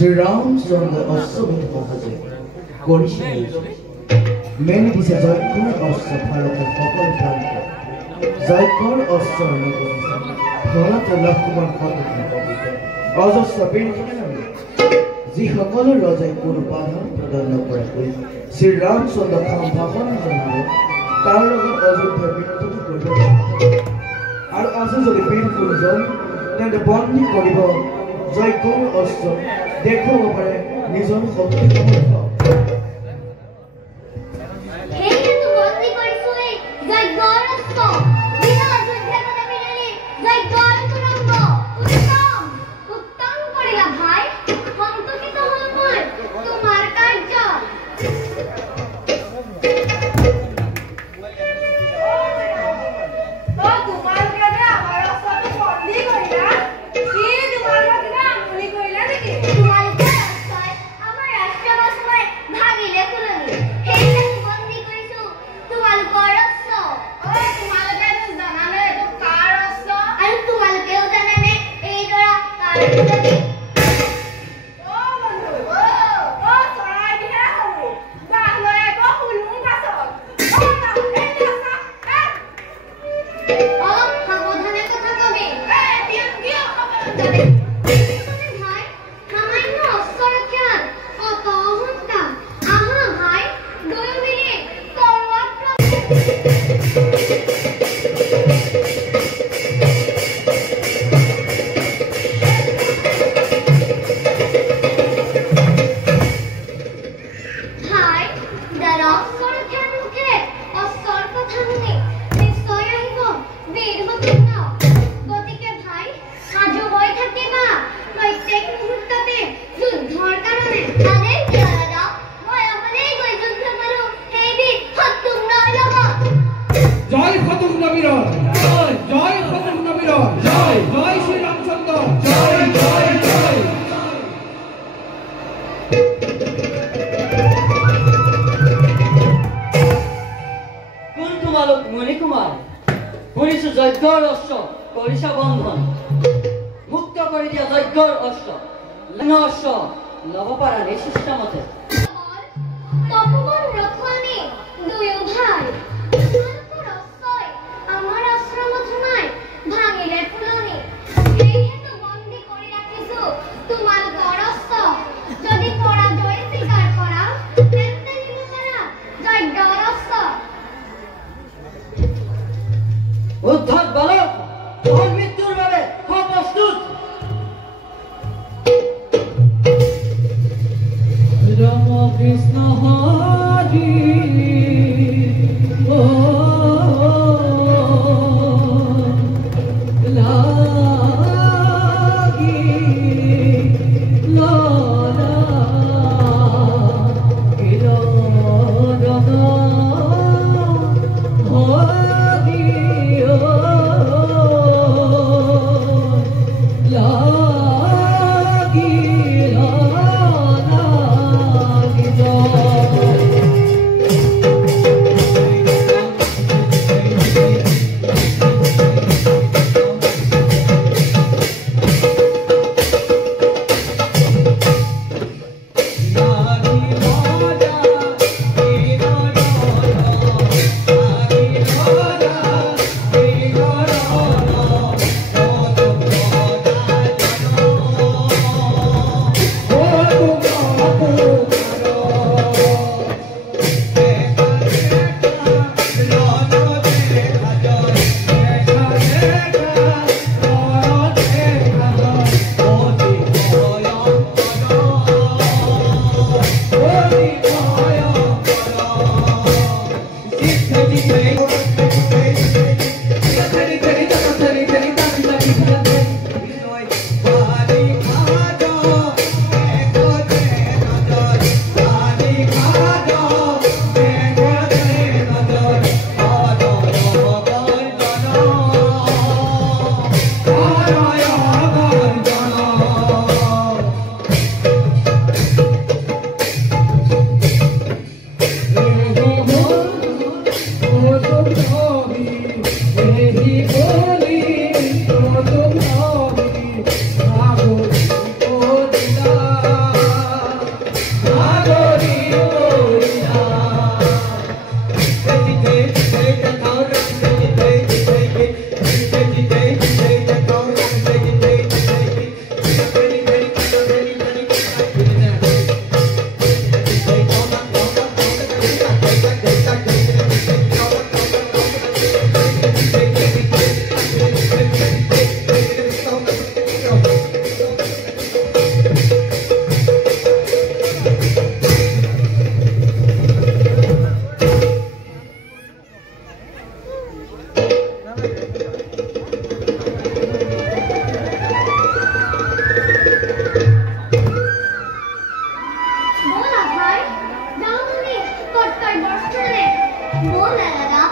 শ্ৰীৰামচন্দ্ৰ অশ্বমেধ মহাজে কৰিষ্যা মেনে দিছে যজ্ঞৰ অস্ত্ৰ ভাৰতেৰ সকল প্ৰান্ত যজ্ঞৰ অস্ত্ৰ ভৰত লক্ষ্মণ অজস্ৰ বীৰখনে নামি যিসকলৰ ৰজাই কোনো বাধা প্ৰদান নকৰাকৈ শ্ৰীৰামচন্দ্ৰ ভাষণ জনাব তাৰ লগত অযোধ্যাৰ বিৰোধী কৰিব আৰু আজি যদি বীৰ কোনোজন তেন্তে বন্দী কৰিব যজ্ঞৰ অস্ত্ৰ দেখুৱাব পাৰে নিজৰ শক্তি সামৰ্থ্য যজ্ঞৰ অস্ত্ৰ কৰিছা বন্ধন মুক্ত কৰি দিয়া যজ্ঞৰ অস্ত্ৰ অস্ত্ৰ ল'ব পাৰা নে সিস্টামতে তপবন ৰখোৱানি দুয়ো ভাই তোমালোকৰ অস্ত্ৰই আমাৰ আশ্ৰমত সোমাই ভাঙিলে ফুলনি সেইহেতু বন্দী কৰি ৰাখিছো তোমালোকৰ অস্ত্ৰ যদি পৰাজয় স্বীকাৰ কৰা তেন্তে নিব পাৰা যজ্ঞৰ অস্ত্ৰ উদ্ধত বালক তোৰ মৃত্যুৰ বাবে প্ৰস্তুত ৰাম কৃষ্ণ হৰি Oh বস্ত্ৰৰে মোৰ নালাগা